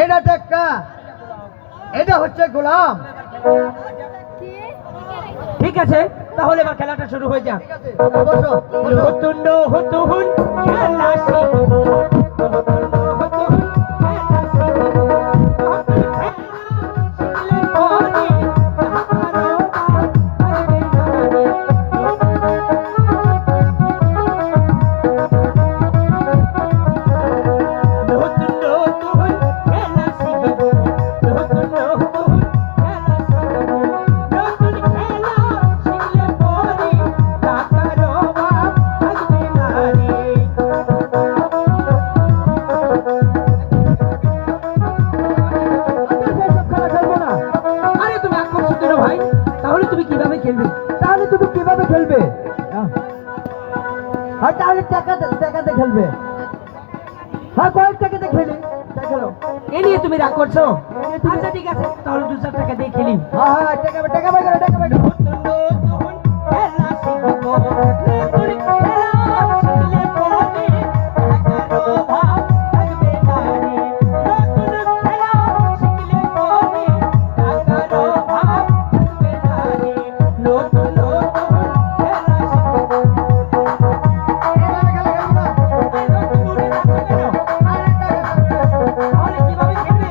এটা টেক্কা, এটা হচ্ছে গোলাম। ঠিক আছে, তাহলে এবার খেলাটা শুরু হয়ে যাক। বসো বসো। নতুন নতুন খেলা শিখবো, নতুন নতুন খেলা শিখবো, নতুন খেলা শিখলে পরে কারো বাদ থাকবে না রে। নতুন নতুন খেলা শিখবো, নতুন নতুন খেলা শিখবো, নতুন খেলা শিখলে পরে কারো বাদ থাকবে না রে। সেসব খেলা খেলবো না। আরে তুমি আকর্ষণ করো ভাই, তাহলে তুমি কিভাবে খেলবে? তাহলে তুমি কিভাবে খেলবে? হ্যাঁ তাহলে টাকাতে খেলবে। হ্যাঁ কয়েক টাকাতে খেলি, খেলো। এ নিয়ে তুমি রাগ করছো? আচ্ছা ঠিক আছে, তাহলে 2-4 টাকা দিয়ে খেলি। হ্যাঁ হ্যাঁ টাকা বাই করো, টাকা বাই করো। নতুন নতুন খেলা শিখবো, নতুন খেলা শিখলে পরে কারো ভাব থাকবে না রে। নতুন খেলা শিখলে পরে কারো ভাব থাকবে না রে। নতুন নতুন খেলা শিখবো। খেলা খেলবো না। আরে নতুন উঠে যাচ্ছে কেন? তাহলে কিভাবে খেলবে?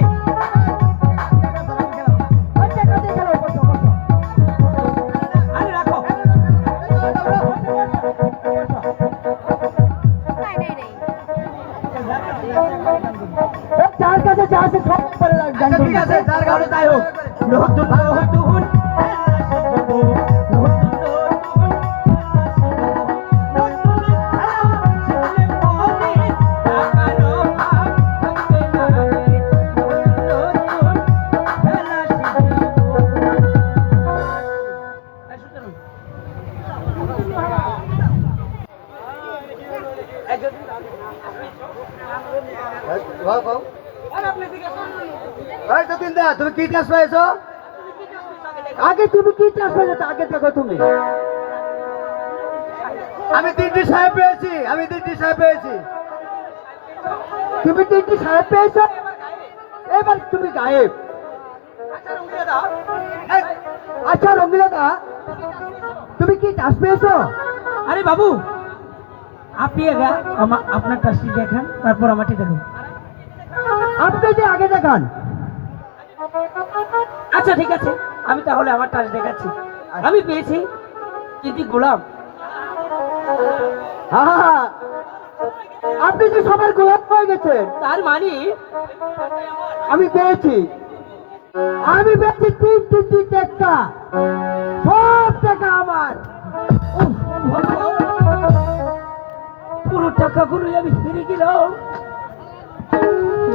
আরে রাখো। যার কাছে যা আছে সব করে আচ্ছা ঠিক আছে, যার কারণে তাই হোক। নতুন নতুন খেলা শিখবো, নতুন নতুন খেলা শিখবো, নতুন খেলা শিখলে পরে কারো ভাব থাকবে না রে। নতুন নতুন খেলা শিখবো। তুমি কি ক্লাস পেয়েছো? আগে তুমি কি ক্লাস পেয়েছো? আগে দেখো তুমি। আমি 3টি সাহেব পেয়েছি, আমি 3টি সাহেব পেয়েছি। তুমি 3টি সাহেব পেয়েছো, এবার তুমি গায়েব। এই, আচ্ছা রঙ্গিলা দা, তুমি কি ক্লাস পেয়েছো? আরে বাবু, আপনি আগে আপনার টাসটি দেখান, তারপর আমারটি দেখুন। আপনি যে আগে দেখান। আচ্ছা ঠিক আছে, আমি তাহলে আমার টাস দেখাচ্ছি। আমি পেয়েছি কিন্তু গোলাম। আহা, আপনি যে সবার গোলাপ হয়ে গেছেন। তার মানে আমি পেয়েছি, আমি পেয়েছি 3টি টাকা, সব টাকা আমার। উফ, ভগবান, পুরো টাকাগুলো আমি হেরে গেলাম।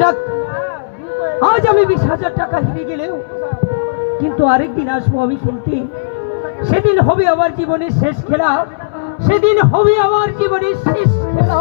যাক, আজ আমি 20,000 টাকা হেরে গেলেও কিন্তু আরেকদিন আসবো আমি খেলতে। সেদিন হবে আমার জীবনের শেষ খেলা, সেদিন হবে আমার জীবনের শেষ খেলা।